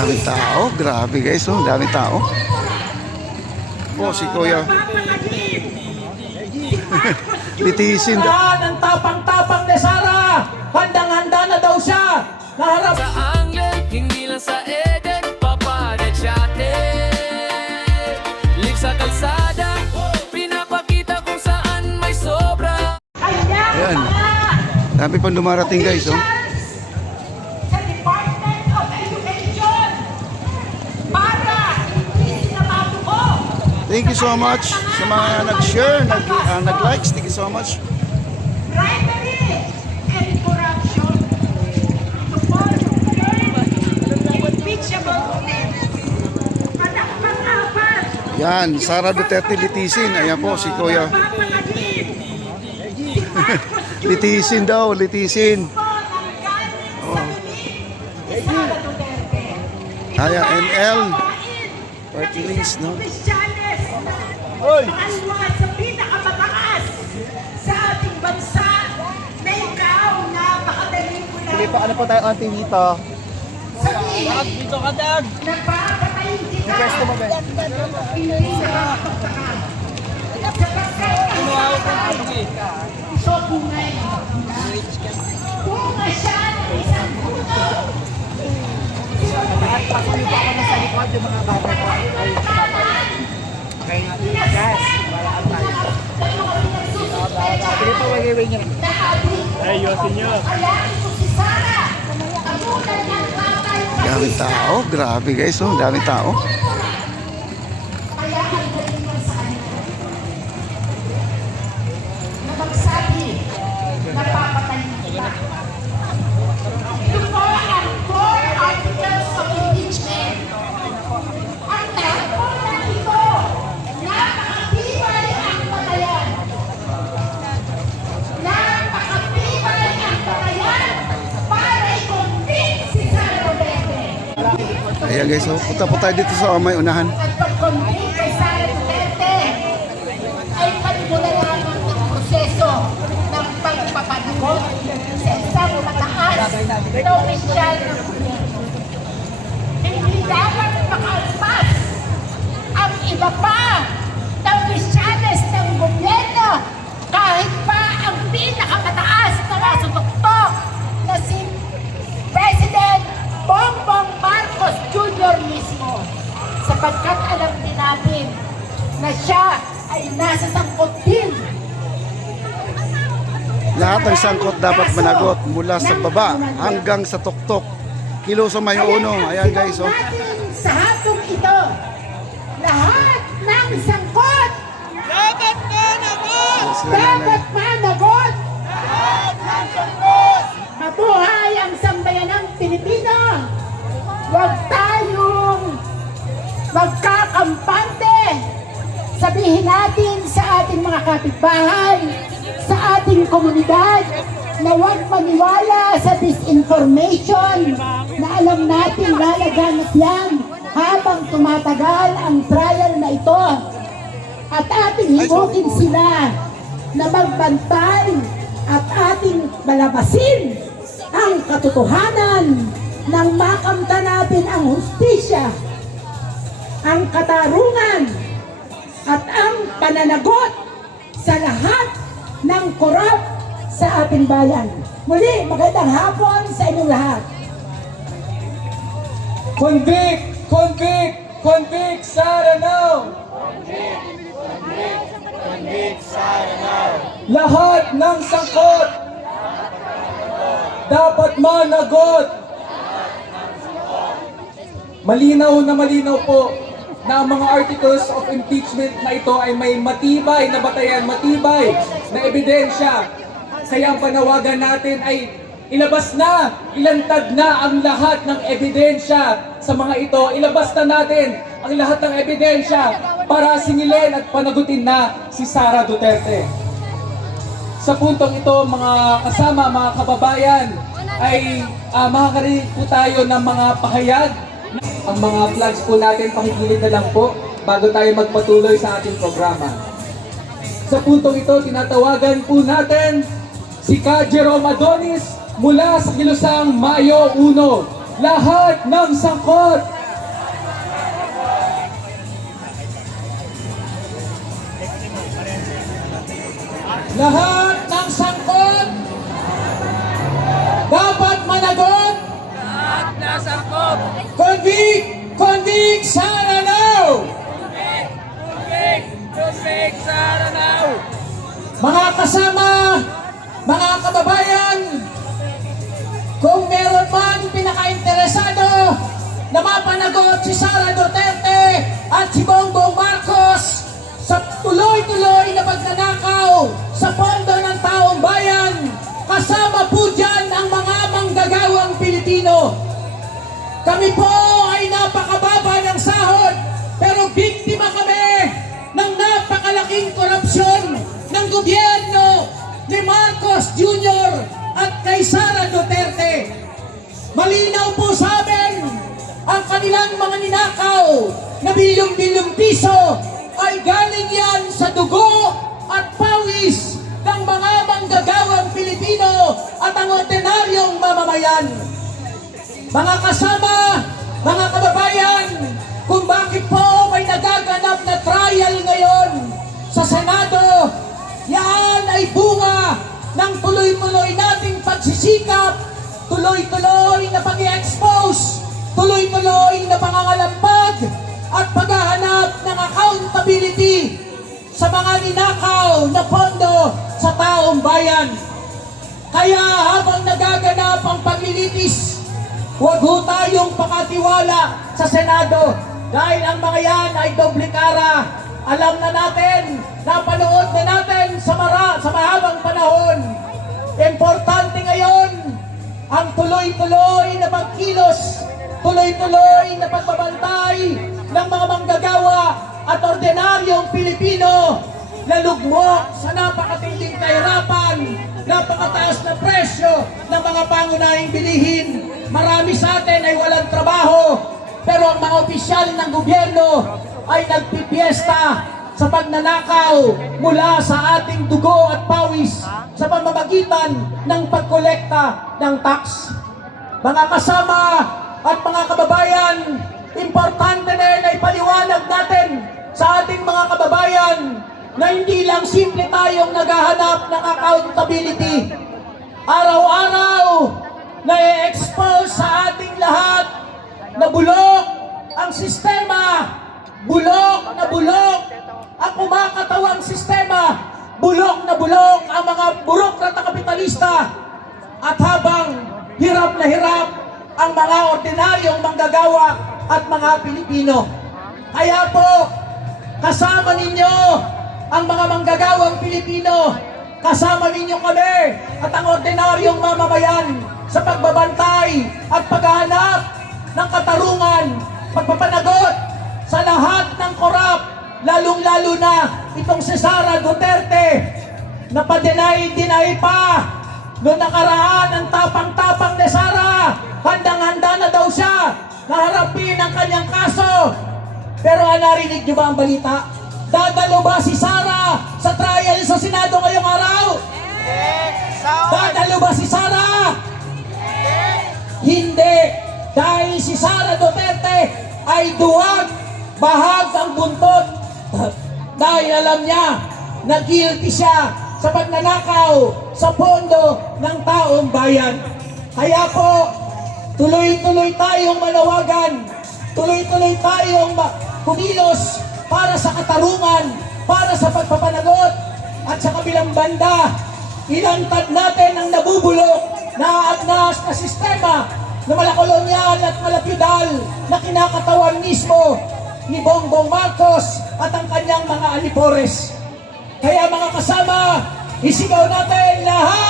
Daming tao, grabe guys, oh, daming tao. Oh, si Kuya. Litisin daw. Ang tapang-tapang ni Sara. Handang-handa na daw siya. Naharap Sa angle, hindi lang sa Eden, papanet siya live sa kalsada, pinapakita kung saan may sobra. Ayan. Dami pang dumarating guys, oh. Sa Department of Education para hindi sinabago ko. Thank you so much sa mga nag-share, nag-likes. Thank you so much. Bribery and corruption to fall impeachable offense. Pang-apat, Yan, Sara Duterte litisin. Ayan po si Kuya. Litisin daw, litisin. Kaya ML party list, no? Kristiyanes, pangalawa sa pinakamataas sa ating bansa na ikaw napakadali mo lang ano po tayo auntie dito? sabihin Dito ka dad. na papatayin kita. Request mo ba? Hindi na kapagtakan. So, bungay. Bunga siya ng isang puno. At patuloy pa ako sa likod yung mga bata ko. Kaya nga, guys, balaan tayo. Pili pa mag-iway niya. Ay, yosin niyo. Kaya ito si Sara. Abutan niyang tatay. Daming tao, grabe guys, oh, daming tao. Kaya ang galing mo sa kanila na magsabi na papatayin kita. Ito po ang 4 articles of impeachment. Ang tawag na ito, napakatibay ang patayan. Napakatibay ang patayan para i-convict si Sara Duterte. Ayan guys, oh, punta po tayo dito sa may unahan. At pag-convict kay Sara Duterte ay pagmula lamang ng proseso ng pagpapanagot sa isang mataas na opisyal ng gobyerno. Hindi dapat makalpas ang iba pa na opisyalis ng gobyerno kahit pa ang pinakamataas na nasa tuktok na si President Bongbong Marcos Jr. mismo, sapagkat alam din natin na siya ay nasa sangkot din. Lahat ng sangkot dapat managot mula sa baba hanggang sa tuktok. Kilo sa may uno. Ayan guys, oh. Natin sa hapong ito, lahat ng sangkot Dapat managot! dapat managot. Mabuhay ang sambayanang Pilipino. Huwag tayong magkakampante. Sabihin natin sa ating mga kapitbahay, sa ating komunidad, na huwag maniwala sa disinformation na alam natin lalaganap yan habang tumatagal ang trial na ito. At ating himukin sila na magbantay at ating malabasin ang katotohanan nang makamta natin ang hustisya, ang katarungan, at ang pananagot sa lahat ng korap sa ating bayan. Muli, magandang hapon sa inyong lahat. Convict! Convict! Convict! Sara now! Lahat ng sangkot dapat managot. Malinaw po na ang mga articles of impeachment na ito ay may matibay na batayan, matibay na ebidensya. Kaya ang panawagan natin ay ilabas na, ilantad na ang lahat ng ebidensya sa mga ito. Ilabas na natin ang lahat ng ebidensya para singilin at panagutin na si Sara Duterte. Sa puntong ito, mga kasama, mga kababayan, ay makakarinig po tayo ng mga pahayag. Ang mga flags po natin, pakigilid na lang po bago tayo magpatuloy sa ating programa. Sa puntong ito, tinatawagan po natin si Ka Jerome Adonis mula sa Kilusang Mayo 1. lahat ng sangkot, lahat ng sangkot dapat managot. Lahat na sangkot. Convict Sara now! Convict Sara now! Mga kasama, mga kababayan, kung meron man pinaka-interesado na mapanagot si Sara Duterte at si Bongbong Marcos sa tuloy-tuloy na pagnanakaw sa pondo ng taong bayan, kasama po dyan ang mga manggagawang Pilipino. Kami po ay napakababa ng sahod, pero biktima kami ng napakalaking korupsyon ng gobyerno ni Marcos Jr. at kay Sara Duterte. Malinaw po sa amin ang kanilang mga ninakaw na bilyong-bilyong piso ay galing yan sa dugo at pawis ng mga manggagawang Pilipino at ang ordinaryong mamamayan. Mga kasama, mga kababayan, kung bakit po may nagaganap na trial ngayon sa Senado, yan ay bunga ng tuloy-tuloy nating pagsisikap, tuloy-tuloy na pag-i-expose, tuloy-tuloy na pangangalampag at paghahanap ng accountability sa mga ninakaw na pondo sa taong bayan. Kaya habang nagaganap ang paglilitis, huwag ho tayong pakatiwala sa Senado dahil ang mga yan ay doble kara. Alam na natin, napanood na natin sa mahabang panahon. Importante ngayon ang tuloy-tuloy na pagkilos, tuloy-tuloy na pagbabantay ng mga manggagawa at ordinaryong Pilipino na lugmok sa napakatinding kahirapan, napakataas na presyo ng mga pangunahing bilihin. Marami sa atin ay walang trabaho, pero ang mga opisyal ng gobyerno ay nagpipiesta sa pagnanakaw mula sa ating dugo at pawis sa pamamagitan ng pagkolekta ng tax. Mga kasama at mga kababayan, importante din ay paliwanag natin sa ating mga kababayan na hindi lang simple tayong naghahanap ng accountability. Araw-araw na-expose sa ating lahat na bulok ang sistema, bulok na bulok ang kumakatawang sistema, bulok na bulok ang mga burokrata kapitalista, at habang hirap na hirap ang mga ordinaryong manggagawa at mga Pilipino. Kaya po, kasama ninyo ang mga manggagawang Pilipino, kasama ninyo kami at ang ordinaryong mamamayan sa pagbabantay at paghahanap ng katarungan, pagpapanagot sa lahat ng korap, lalong-lalo na itong si Sara Duterte na pa-deny pa. Noong nakaraan, ang tapang-tapang ni Sara, handang-handa na daw siya na harapin ang kanyang kaso. Pero narinig niyo ba ang balita? Dadalo ba si Sara sa trial sa Senado ngayong araw? Dadalo ba si Sara? Hindi. Dahil si Sara Duterte ay duwag, bahag ang buntot. Dahil alam niya na guilty siya sa pagnanakaw sa pondo ng taong bayan. Kaya po, tuloy-tuloy tayong manawagan, tuloy-tuloy tayong kumilos para sa katarungan, para sa pagpapanagot, at sa kabilang banda, ilantad natin ang nabubulok na agnas na sistema na malakolonyal at malapyudal na kinakatawan mismo ni Bongbong Marcos at ang kanyang mga alipores. Kaya mga kasama, isigaw natin lahat!